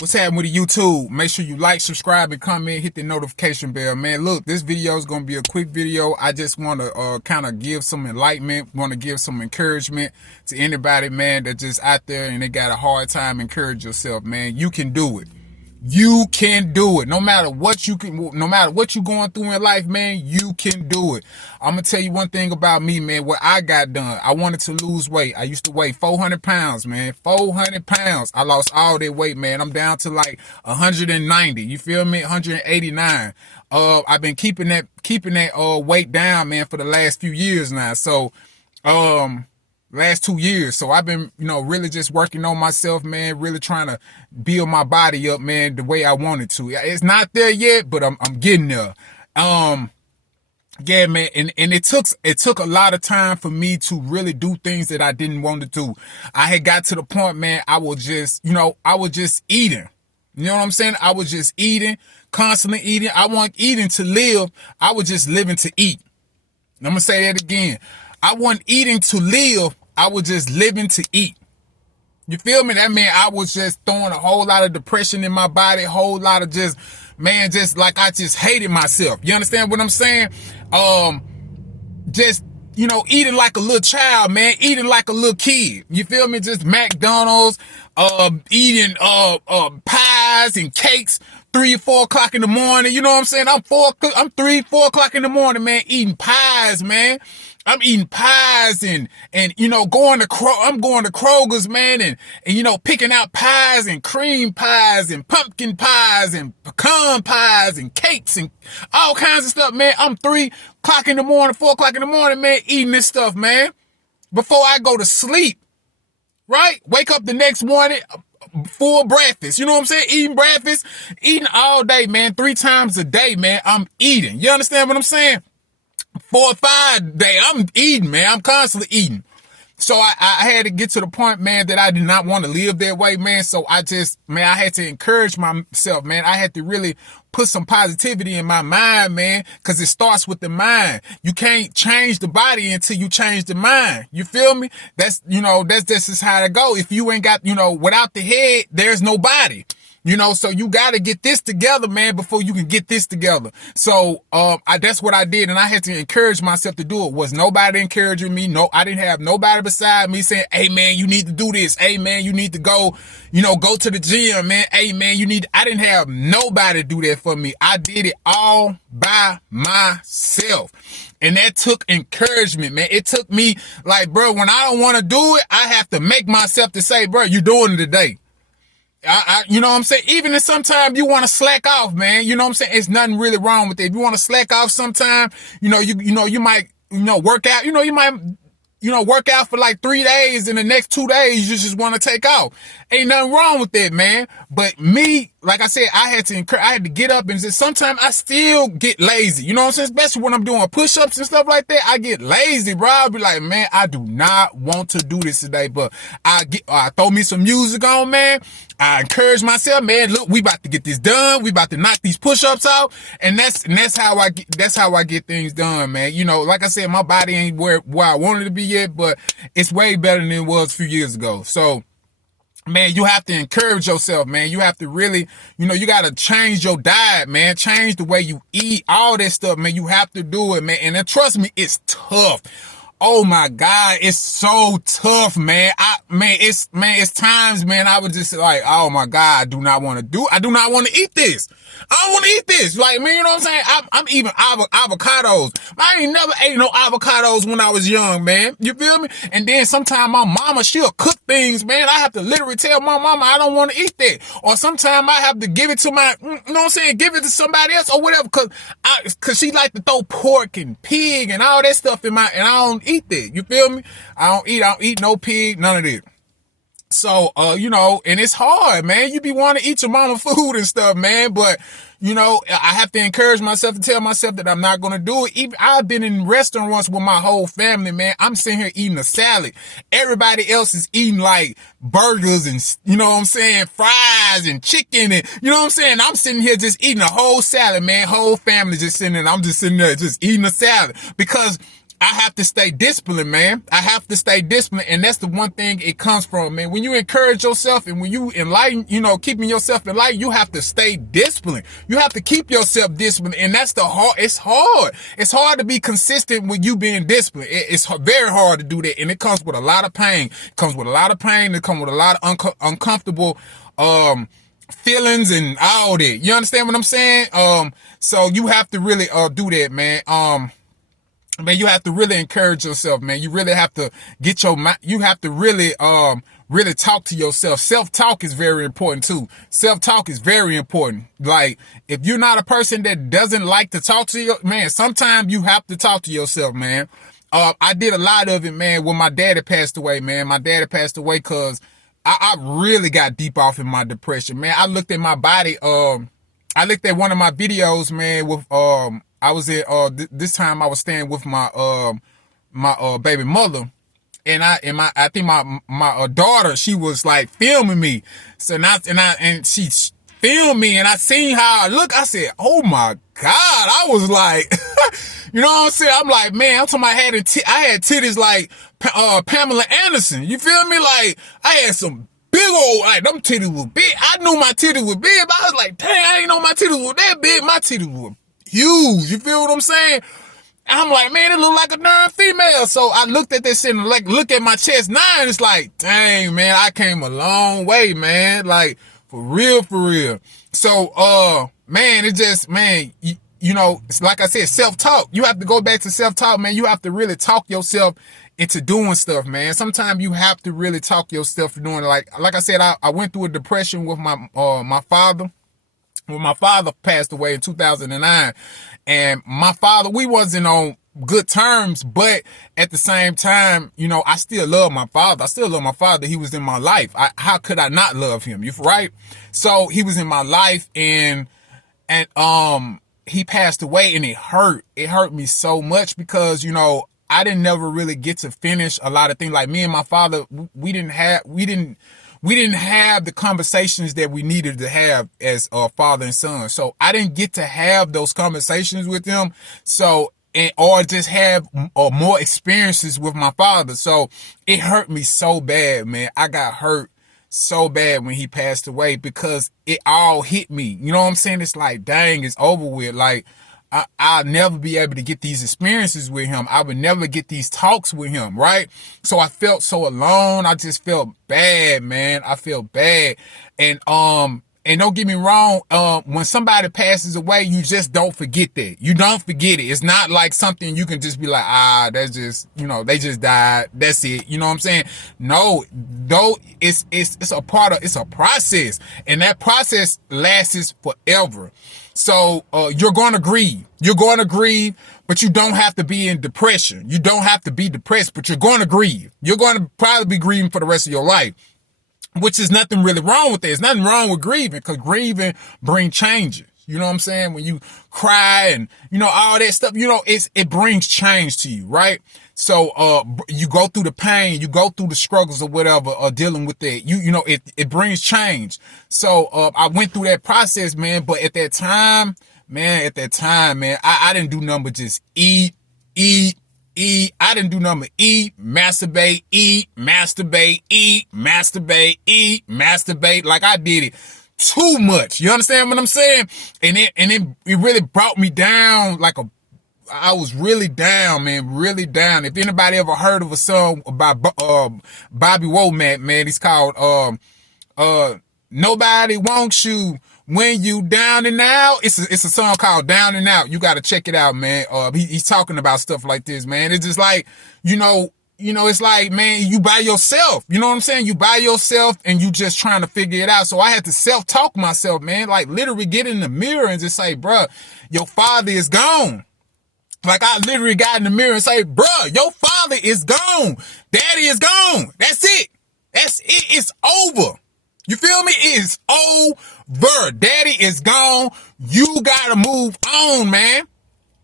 What's happening with the YouTube? Make sure you like, subscribe, and comment. Hit the notification bell, man. Look, this video is going to be a quick video. I just want to kind of give some enlightenment, want to give some encouragement to anybody, man, that's just out there and they got a hard time. Encourage yourself, man. You can do it. You can do it. No matter what you're going through in life, man, you can do it. I'm going to tell you one thing about me, man, what I got done. I wanted to lose weight. I used to weigh 400 pounds, man, 400 pounds. I lost all that weight, man. I'm down to like 190. You feel me? 189. I've been keeping that weight down, man, for the last few years now. So, last 2 years. So I've been, really just working on myself, man, really trying to build my body up, man, the way I wanted to. It's not there yet, but I'm getting there. Yeah, man. And it took a lot of time for me to really do things that I didn't want to do. I had got to the point, man, I was just eating. You know what I'm saying? I was just eating, constantly eating. I wasn't eating to live. I was just living to eat. And I'm going to say that again. I wasn't eating to live. I was just living to eat. You feel me? That meant I was just throwing a whole lot of depression in my body, a whole lot of just like I just hated myself. You understand what I'm saying? Eating like a little child, man, eating like a little kid. You feel me? Just McDonald's, eating pies and cakes 3 or 4 o'clock in the morning. You know what I'm saying? I'm 3, 4 o'clock in the morning, man, eating pies, man. I'm eating pies and I'm going to Kroger's, man, and picking out pies and cream pies and pumpkin pies and pecan pies and cakes and all kinds of stuff, man. I'm 3 o'clock in the morning, 4 o'clock in the morning, man, eating this stuff, man, before I go to sleep, right? Wake up the next morning, full breakfast. You know what I'm saying? Eating breakfast, eating all day, man, 3 times a day, man. I'm eating. You understand what I'm saying? 4 or 5 days, I'm eating, man. I'm constantly eating. So I had to get to the point, man, that I did not want to live that way, man. So I had to encourage myself, man. I had to really put some positivity in my mind, man, because it starts with the mind. You can't change the body until you change the mind. You feel me? That's just how it go. If you ain't got, without the head, there's no body. So you got to get this together, man, before you can get this together. So, that's what I did. And I had to encourage myself to do it. Was nobody encouraging me? No, I didn't have nobody beside me saying, hey, man, you need to do this. Hey, man, you need to go to the gym, man. Hey, man, I didn't have nobody do that for me. I did it all by myself. And that took encouragement, man. It took me like, bro, when I don't want to do it, I have to make myself to say, bro, you're doing it today. You know what I'm saying? Even if sometimes you want to slack off, man, you know what I'm saying? It's nothing really wrong with it. If you want to slack off sometime, you might, work out, you might, work out for like 3 days and the next 2 days you just want to take off. Ain't nothing wrong with that, man. But me, like I said, I had to get up and just sometimes I still get lazy. You know what I'm saying? Especially when I'm doing push-ups and stuff like that. I get lazy, bro. I'll be like, man, I do not want to do this today, but I throw me some music on, man. I encourage myself, man, look, we about to get this done. We about to knock these push-ups out. And that's how I get things done, man. Like I said, my body ain't where I wanted to be yet, but it's way better than it was a few years ago. So, man, you have to encourage yourself, man. You have to really, you got to change your diet, man. Change the way you eat, all that stuff, man. You have to do it, man. And then, trust me, it's tough. Oh my God, it's so tough, man. It's times, man, I was just like, oh my God, I do not want to eat this. I don't want to eat this. Like, man, you know what I'm saying? I'm eating avocados. I ain't never ate no avocados when I was young, man. You feel me? And then sometimes my mama, she'll cook things, man. I have to literally tell my mama I don't want to eat that. Or sometimes I have to give it to give it to somebody else or whatever. Cause she like to throw pork and pig and all that stuff and I don't eat that. You feel me? I don't eat no pig, none of that. So, and it's hard, man. You be wanting to eat your mama food and stuff, man. But, I have to encourage myself to tell myself that I'm not going to do it. Even I've been in restaurants with my whole family, man. I'm sitting here eating a salad. Everybody else is eating like burgers and, fries and chicken and, I'm sitting here just eating a whole salad, man. Whole family just sitting there. I'm just sitting there just eating a salad because I have to stay disciplined, man. I have to stay disciplined. And that's the one thing it comes from, man. When you encourage yourself and when you enlighten, keeping yourself enlightened, you have to stay disciplined. You have to keep yourself disciplined. And that's it's hard. It's hard to be consistent with you being disciplined. It's very hard to do that. And it comes with a lot of pain. It comes with a lot of pain. It comes with a lot of uncomfortable, feelings and all that. You understand what I'm saying? So you have to really, do that, man. Man, you have to really encourage yourself, man. You really have to get your mind. You have to really, really talk to yourself. Self-talk is very important too. Self-talk is very important. Like, if you're not a person that doesn't like to talk to you, man, sometimes you have to talk to yourself, man. I did a lot of it, man, when my daddy passed away, man. My daddy passed away because I really got deep off in my depression, man. I looked at my body. I looked at one of my videos, man, with, I was at, this time I was staying with my baby mother. And I think my daughter, she was like filming me. So and she filmed me and I seen how I look. I said, oh my God. I was like, you know what I'm saying? I'm like, man, I'm talking about I had titties like, Pamela Anderson. You feel me? Like, I had some big old, like, them titties were big. I knew my titties were big, but I was like, dang, I ain't know my titties were that big. My titties were huge. You feel what I'm saying? I'm like, man, it look like a darn female. So I looked at this shit and like, look at my chest now and it's like, dang, man, I came a long way, man. Like, for real, for real. So, man, it just, man, it's like I said, self-talk. You have to go back to self-talk, man. You have to really talk yourself into doing stuff, man. Sometimes you have to really talk yourself into doing it. Like I said, I went through a depression with my father. When my father passed away in 2009, and my father, we wasn't on good terms, but at the same time, I still love my father. I still love my father. He was in my life. How could I not love him? You right? So he was in my life, and he passed away, and it hurt. It hurt me so much because, I didn't never really get to finish a lot of things. Like, me and my father, we didn't have the conversations that we needed to have as father and son. So I didn't get to have those conversations with them. So, or just have more experiences with my father. So it hurt me so bad, man. I got hurt so bad when he passed away because it all hit me. You know what I'm saying? It's like, dang, it's over with. Like, I'll never be able to get these experiences with him. I would never get these talks with him, right? So I felt so alone. I just felt bad, man. I felt bad. And don't get me wrong, when somebody passes away, you just don't forget that. You don't forget it. It's not like something you can just be like, that's just, they just died. That's it. You know what I'm saying? No, though it's a process, and that process lasts forever. So, you're going to grieve. You're going to grieve, but you don't have to be in depression. You don't have to be depressed, but you're going to grieve. You're going to probably be grieving for the rest of your life, which is nothing really wrong with that. There's nothing wrong with grieving, because grieving brings changes. You know what I'm saying? When you cry and, all that stuff, it brings change to you, right? So, you go through the pain, you go through the struggles or whatever, dealing with that. It brings change. So, I went through that process, man, but at that time, man, I didn't do nothing but just eat. I didn't do nothing but eat, masturbate, masturbate. Like, I did it too much. You understand what I'm saying? And it really brought me down I was really down, man, really down. If anybody ever heard of a song about Bobby Womack, man, it's called Nobody Wants You When You Down and Out. It's a song called Down and Out. You got to check it out, man. He's talking about stuff like this, man. It's just like, it's like, man, you by yourself. You know what I'm saying? You by yourself and you just trying to figure it out. So I had to self-talk myself, man. Like, literally get in the mirror and just say, bruh, your father is gone. Like, I literally got in the mirror and say, bruh, your father is gone. Daddy is gone. That's it. That's it. It's over. You feel me? It's over. Daddy is gone. You gotta move on, man.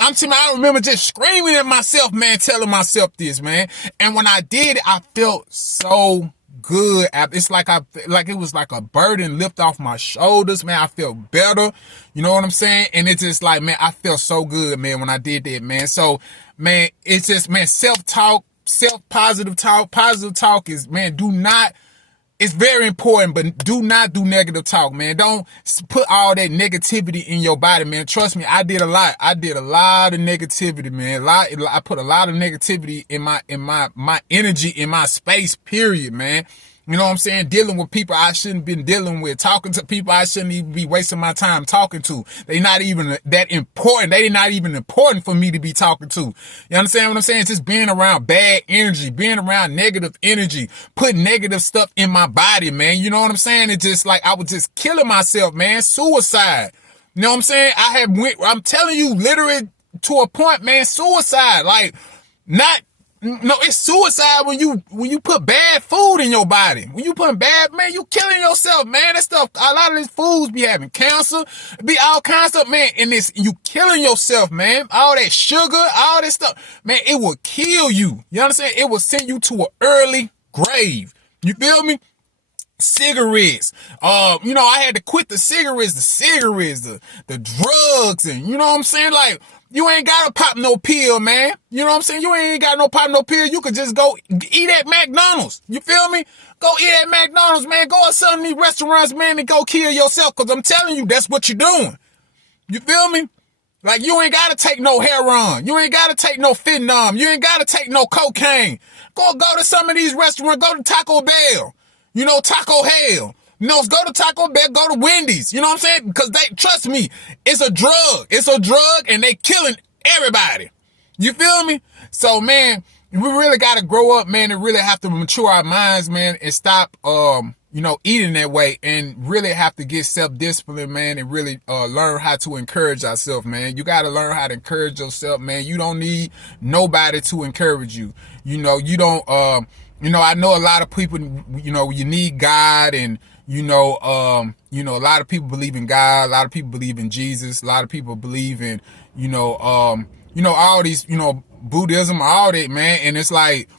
I remember just screaming at myself, man, telling myself this, man. And when I did it, I felt so good. It's like it was like a burden lift off my shoulders, man. I felt better. You know what I'm saying? And it's just like, man, I felt so good, man, when I did that, man. So, man, it's just, man, self-talk, positive talk is, man, it's very important, but do not do negative talk, man. Don't put all that negativity in your body, man. Trust me, I did a lot. I did a lot of negativity, man. I put a lot of negativity in my energy, in my space, period, man. You know what I'm saying? Dealing with people I shouldn't been dealing with, talking to people I shouldn't even be wasting my time talking to. They not even that important. They not even important for me to be talking to. You understand what I'm saying? It's just being around bad energy, being around negative energy, putting negative stuff in my body, man. You know what I'm saying? It's just like I was just killing myself, man. Suicide. You know what I'm saying? I'm telling you, literally to a point, man, suicide. Like, no, it's suicide when you put bad food in your body. When you put bad, man, you killing yourself, man. That stuff, a lot of these foods be having cancer, be all kinds of stuff, man. And you killing yourself, man. All that sugar, all that stuff, man, it will kill you. You understand? It will send you to an early grave. You feel me? Cigarettes. I had to quit the cigarettes, the drugs, and you know what I'm saying? Like, you ain't gotta pop no pill, man. You know what I'm saying? You ain't got no pop no pill. You could just go eat at McDonald's. You feel me? Go eat at McDonald's, man. Go to some of these restaurants, man, and go kill yourself. Cause I'm telling you, that's what you're doing. You feel me? Like, you ain't gotta take no heroin. You ain't gotta take no fentanyl. You ain't gotta take no cocaine. Go to some of these restaurants. Go to Taco Bell. You know, Taco Hell. You know, go to Taco Bell, go to Wendy's. You know what I'm saying? Because trust me, it's a drug. It's a drug and they killing everybody. You feel me? So, man, we really got to grow up, man, and really have to mature our minds, man, and stop, eating that way and really have to get self-discipline, man, and really learn how to encourage ourselves, man. You got to learn how to encourage yourself, man. You don't need nobody to encourage you. You know, you don't, I know a lot of people, you need God and, a lot of people believe in God. A lot of people believe in Jesus. A lot of people believe in, all these, Buddhism, all that, man. And it's like,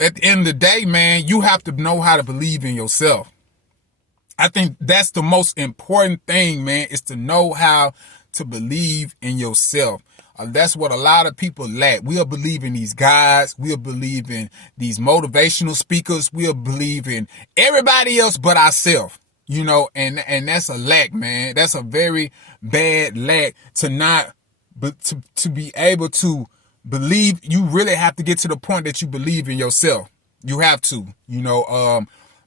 at the end of the day, man, you have to know how to believe in yourself. I think that's the most important thing, man, is to know how to believe in yourself. That's what a lot of people lack. We'll believe in these guys. We'll believe in these motivational speakers. We'll believe in everybody else but ourselves, and that's a lack, man. That's a very bad lack to be able to believe. You really have to get to the point that you believe in yourself. You have to, and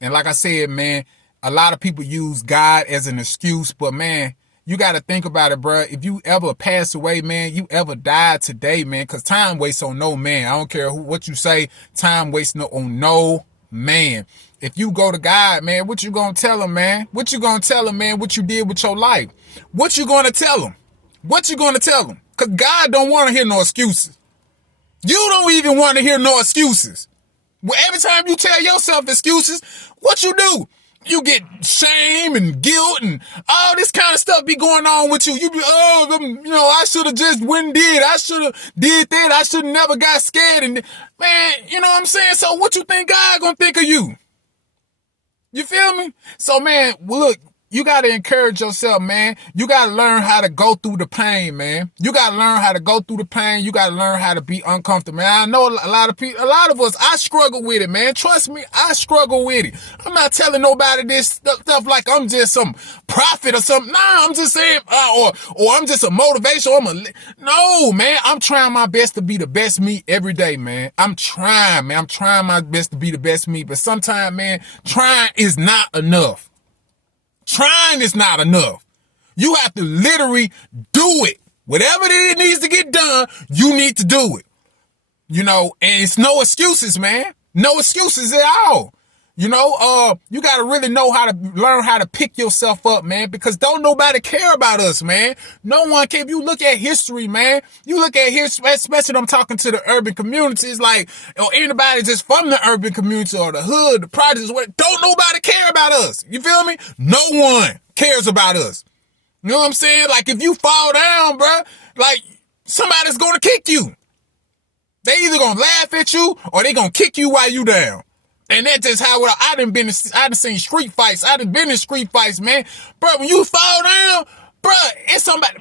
like I said, man, a lot of people use God as an excuse, but man, you got to think about it, bro. If you ever pass away, man, you ever died today, man, because time wastes on no man. I don't care what you say. Time wastes on no man. If you go to God, man, what you going to tell him, man? What you going to tell him, man, what you did with your life? What you going to tell him? What you going to tell him? Because God don't want to hear no excuses. You don't even want to hear no excuses. Well, every time you tell yourself excuses, what you do? You get shame and guilt and all this kind of stuff be going on with you. You be, I should have just went and did. I should have did that. I should have never got scared. And man, you know what I'm saying? So what you think God gonna think of you? You feel me? So man, look, you got to encourage yourself, man. You got to learn how to go through the pain, man. You got to learn how to go through the pain. You got to learn how to be uncomfortable, man. I know a lot of us, I struggle with it, man. Trust me, I struggle with it. I'm not telling nobody this stuff like I'm just some prophet or something. Nah, I'm just saying, or I'm just a motivation. No, man. I'm trying my best to be the best me every day, man. I'm trying, man. I'm trying my best to be the best me. But sometimes, man, trying is not enough. Trying is not enough. You have to literally do it. Whatever it needs to get done, you need to do it. And it's no excuses, man. No excuses at all. You got to really learn how to pick yourself up, man, because don't nobody care about us, man. No one care. If you look at history, man, you look at history, especially I'm talking to the urban communities, like, or anybody just from the urban community or the hood, the projects, don't nobody care about us. You feel me? No one cares about us. You know what I'm saying? Like, if you fall down, bro, like, somebody's going to kick you. They either going to laugh at you or they going to kick you while you down. And that's just how I done seen street fights. I done been in street fights, man. Bro, when you fall down, bro, it's somebody,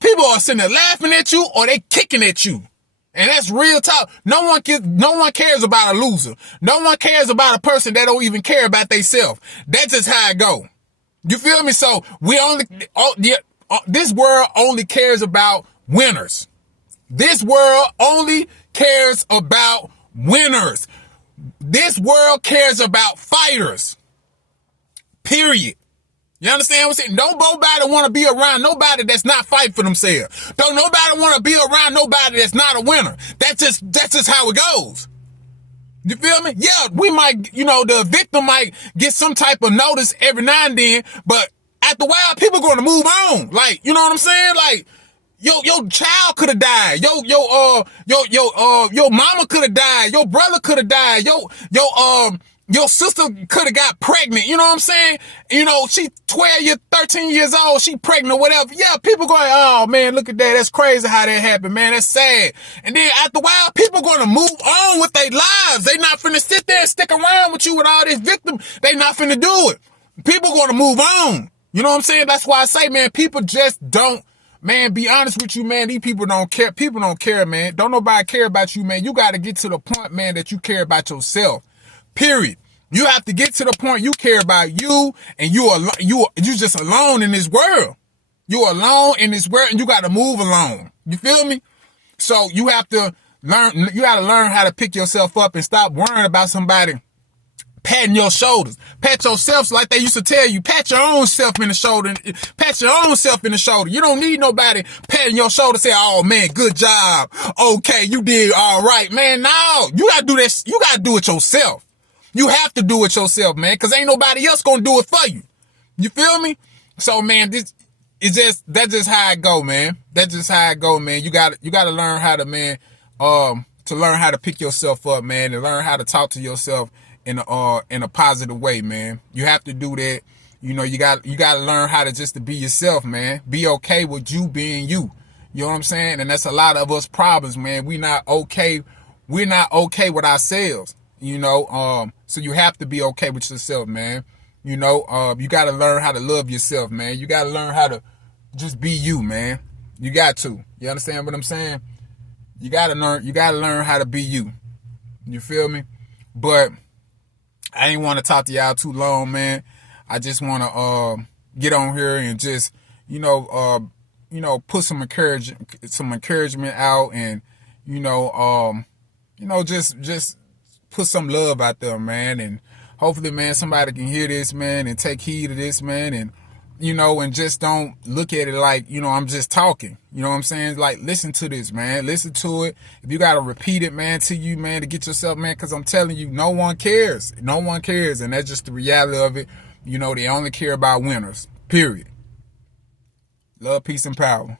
people are sitting there laughing at you or they kicking at you. And that's real talk. No one cares about a loser. No one cares about a person that don't even care about themselves. That's just how it go. You feel me? So this world only cares about winners. This world only cares about winners. This world cares about fighters. Period. You understand what I'm saying? Don't nobody want to be around nobody that's not fighting for themselves. Don't nobody want to be around nobody that's not a winner. That's just how it goes. You feel me? Yeah, we might, the victim might get some type of notice every now and then, but after a while, people going to move on. Like, you know what I'm saying? Like, your child could have died. Your mama could have died. Your brother could have died. Your sister could have got pregnant. You know what I'm saying? She 13 years old. She pregnant or whatever. Yeah, people going, oh man, look at that. That's crazy how that happened, man. That's sad. And then after a while, people going to move on with their lives. They not finna sit there and stick around with you with all this victim. They not finna do it. People going to move on. You know what I'm saying? That's why I say, man, people just don't, man, be honest with you, man. These people don't care. People don't care, man. Don't nobody care about you, man. You got to get to the point, man, that you care about yourself. Period. You have to get to the point you care about you, and you just alone in this world. You're alone in this world, and you got to move alone. You feel me? So you have to learn. You got to learn how to pick yourself up and stop worrying about somebody patting your shoulders. Pat yourself like they used to tell you. Pat your own self in the shoulder. Pat your own self in the shoulder. You don't need nobody patting your shoulder say, oh man, good job. Okay, you did all right. Man, no. You got to do this. You got to do it yourself. You have to do it yourself, man, because ain't nobody else going to do it for you. You feel me? So, man, that's just how it go, man. That's just how it go, man. You got to learn how to, man, to learn how to pick yourself up, man, and learn how to talk to yourself in a positive way, man. You have to do that. You got to learn how to just to be yourself, man. Be okay with you being you. You know what I'm saying? And that's a lot of us problems, man. We're not okay with ourselves. So you have to be okay with yourself, man. You got to learn how to love yourself, man. You got to learn how to just be you, man. You got to. You understand what I'm saying? You got to learn how to be you. You feel me? But I ain't want to talk to y'all too long, man. I just want to get on here and just, put some encouragement out, and just put some love out there, man. And hopefully, man, somebody can hear this, man, and take heed of this, man, and and just don't look at it like, I'm just talking. You know what I'm saying? Like, listen to this, man. Listen to it. If you got to repeat it, man, to you, man, to get yourself, man, because I'm telling you, no one cares. No one cares. And that's just the reality of it. They only care about winners. Period. Love, peace, and power.